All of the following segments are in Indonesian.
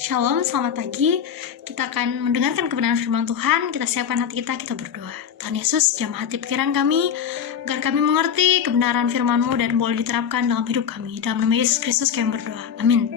Shalom, selamat pagi. Kita akan mendengarkan kebenaran firman Tuhan. Kita siapkan hati kita berdoa. Tuhan Yesus, jamah hati pikiran kami, agar kami mengerti kebenaran firman-Mu dan boleh diterapkan dalam hidup kami. Dalam nama Yesus Kristus kami berdoa. Amin.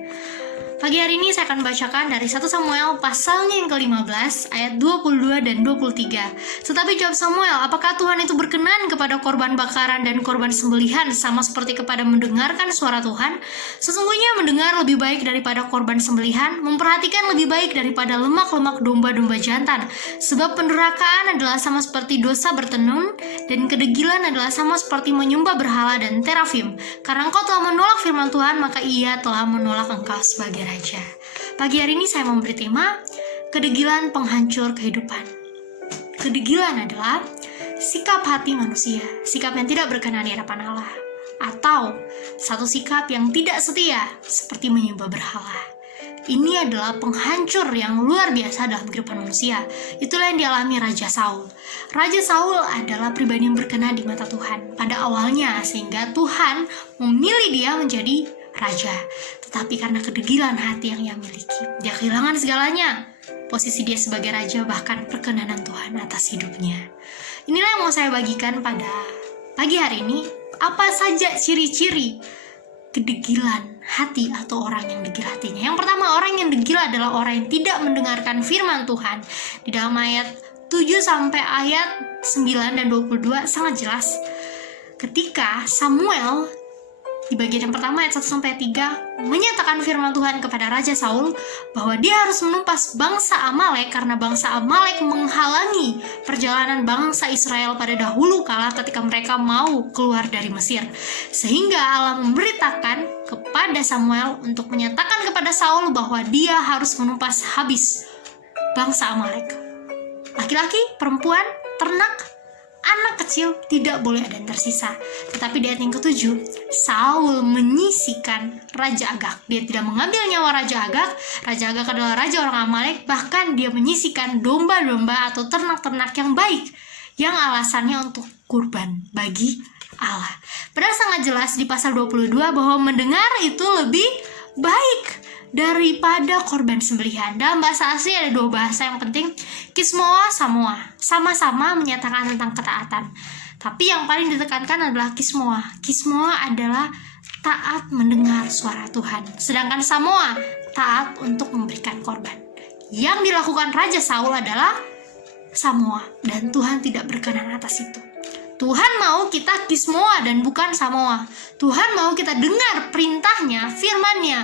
Pagi hari ini saya akan membacakan dari 1 Samuel pasalnya yang ke-15 ayat 22 dan 23. Tetapi jawab Samuel, apakah Tuhan itu berkenan kepada korban bakaran dan korban sembelihan sama seperti kepada mendengarkan suara Tuhan? Sesungguhnya mendengar lebih baik daripada korban sembelihan, memperhatikan lebih baik daripada lemak-lemak domba-domba jantan. Sebab pendurhakaan adalah sama seperti dosa bertenun, dan kedegilan adalah sama seperti menyembah berhala dan terafim. Karena engkau telah menolak firman Tuhan, maka ia telah menolak engkau sebagai raja. Pagi hari ini saya memberi tema kedegilan penghancur kehidupan. Kedegilan adalah sikap hati manusia, sikap yang tidak berkenan di hadapan Allah, atau satu sikap yang tidak setia seperti menyembah berhala. Ini adalah penghancur yang luar biasa dalam kehidupan manusia. Itulah yang dialami Raja Saul. Raja Saul adalah pribadi yang berkenan di mata Tuhan pada awalnya, sehingga Tuhan memilih dia menjadi raja. Tetapi karena kedegilan hati yang ia miliki, dia kehilangan segalanya. Posisi dia sebagai raja, bahkan perkenanan Tuhan atas hidupnya. Inilah yang mau saya bagikan pada pagi hari ini. Apa saja ciri-ciri kedegilan hati atau orang yang degil hatinya? Yang pertama, orang yang degil adalah orang yang tidak mendengarkan firman Tuhan. Di dalam ayat 7 sampai ayat 9 dan 22 sangat jelas. Ketika Samuel di bagian yang pertama ayat 1 sampai 3 menyatakan firman Tuhan kepada Raja Saul bahwa dia harus menumpas bangsa Amalek karena bangsa Amalek menghalangi perjalanan bangsa Israel pada dahulu kala ketika mereka mau keluar dari Mesir. Sehingga Allah memberitakan kepada Samuel untuk menyatakan kepada Saul bahwa dia harus menumpas habis bangsa Amalek. Laki-laki, perempuan, ternak, anak kecil tidak boleh ada yang tersisa. Tetapi di ayat yang ke-7, Saul menyisikan Raja Agag. Dia tidak mengambil nyawa Raja Agag. Raja Agag adalah raja orang Amalek. Bahkan dia menyisikan domba-domba atau ternak-ternak yang baik, yang alasannya untuk kurban bagi Allah. Padahal sangat jelas di pasal 22 bahwa mendengar itu lebih baik daripada korban sembelihan. Dalam bahasa asli ada dua bahasa yang penting, kismoa, samoa, sama-sama menyatakan tentang ketaatan. Tapi yang paling ditekankan adalah kismoa. Kismoa adalah taat mendengar suara Tuhan, sedangkan samoa taat untuk memberikan korban. Yang dilakukan Raja Saul adalah samoa, dan Tuhan tidak berkenan atas itu. Tuhan mau kita kismoa dan bukan samoa. Tuhan mau kita dengar perintahnya, firmannya,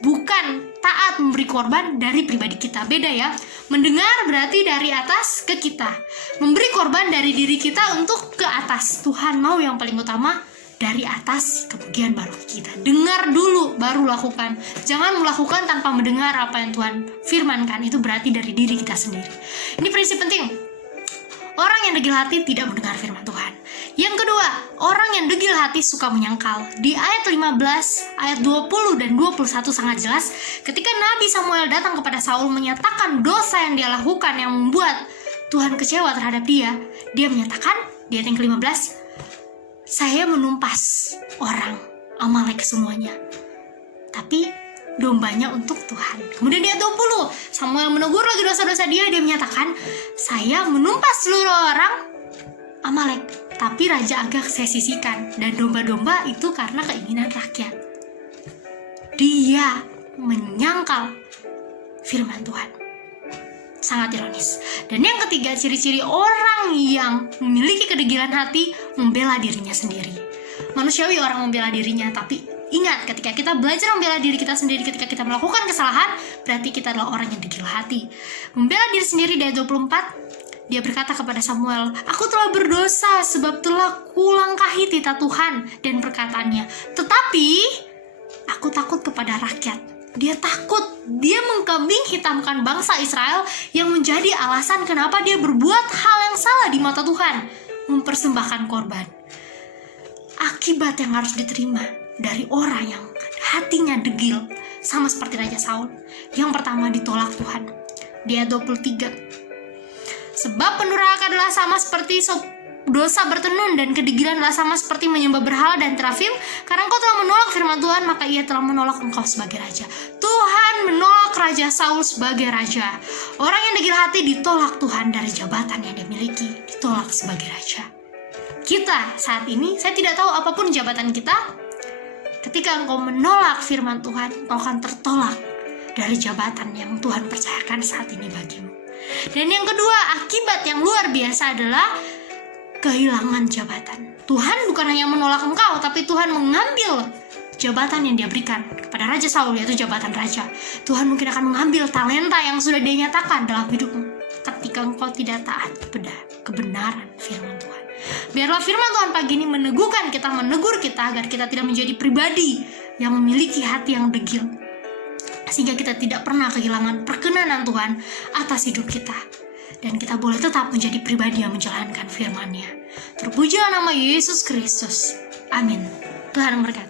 bukan taat memberi korban dari pribadi kita. Beda ya. Mendengar berarti dari atas ke kita. Memberi korban dari diri kita untuk ke atas. Tuhan mau yang paling utama dari atas kemudian baru kita. Dengar dulu baru lakukan. Jangan melakukan tanpa mendengar apa yang Tuhan firmankan. Itu berarti dari diri kita sendiri. Ini prinsip penting. Orang yang degil hati tidak mendengar firman Tuhan. Yang kedua, orang yang degil hati suka menyangkal. Di ayat 15, ayat 20 dan 21 sangat jelas, ketika Nabi Samuel datang kepada Saul menyatakan dosa yang dia lakukan yang membuat Tuhan kecewa terhadap dia, dia menyatakan di ayat yang ke-15, saya menumpas orang Amalek semuanya, tapi dombanya untuk Tuhan. Kemudian di ayat 20, Samuel menegur lagi dosa-dosa dia menyatakan, saya menumpas seluruh orang Amalek, tapi Raja Agag saya sisihkan, dan domba-domba itu karena keinginan rakyat. Dia menyangkal firman Tuhan. Sangat ironis. Dan yang ketiga, ciri-ciri orang yang memiliki kedegilan hati membela dirinya sendiri. Manusiawi orang membela dirinya, tapi ingat, ketika kita belajar membela diri kita sendiri, ketika kita melakukan kesalahan, berarti kita adalah orang yang degil hati. Membela diri sendiri di ayat 24, dia berkata kepada Samuel, aku telah berdosa sebab telah kulangkahi titah Tuhan dan perkataannya. Tetapi aku takut kepada rakyat. Dia takut, dia mengkambing hitamkan bangsa Israel yang menjadi alasan kenapa dia berbuat hal yang salah di mata Tuhan, mempersembahkan korban. Akibat yang harus diterima dari orang yang hatinya degil, sama seperti Raja Saul. Yang pertama, ditolak Tuhan. Di ayat 23, sebab pendurhaka adalah sama seperti dosa bertenun dan kedegilan adalah sama seperti menyembah berhala dan terafim. Karena engkau telah menolak firman Tuhan, maka ia telah menolak engkau sebagai raja. Tuhan menolak Raja Saul sebagai raja. Orang yang degil hati ditolak Tuhan dari jabatan yang dia miliki, ditolak sebagai raja. Kita saat ini, saya tidak tahu apapun jabatan kita, ketika engkau menolak firman Tuhan, engkau akan tertolak dari jabatan yang Tuhan percayakan saat ini bagimu. Dan yang kedua, akibat yang luar biasa adalah kehilangan jabatan. Tuhan bukan hanya menolak engkau, tapi Tuhan mengambil jabatan yang dia berikan kepada Raja Saul, yaitu jabatan raja. Tuhan mungkin akan mengambil talenta yang sudah dia nyatakan dalam hidupmu ketika engkau tidak taat kepada kebenaran firman Tuhan. Biarlah firman Tuhan pagi ini meneguhkan kita, menegur kita agar kita tidak menjadi pribadi yang memiliki hati yang degil, sehingga kita tidak pernah kehilangan perkenanan Tuhan atas hidup kita, dan kita boleh tetap menjadi pribadi yang menjalankan firman-Nya. Terpujilah nama Yesus Kristus. Amin. Tuhan memberkati.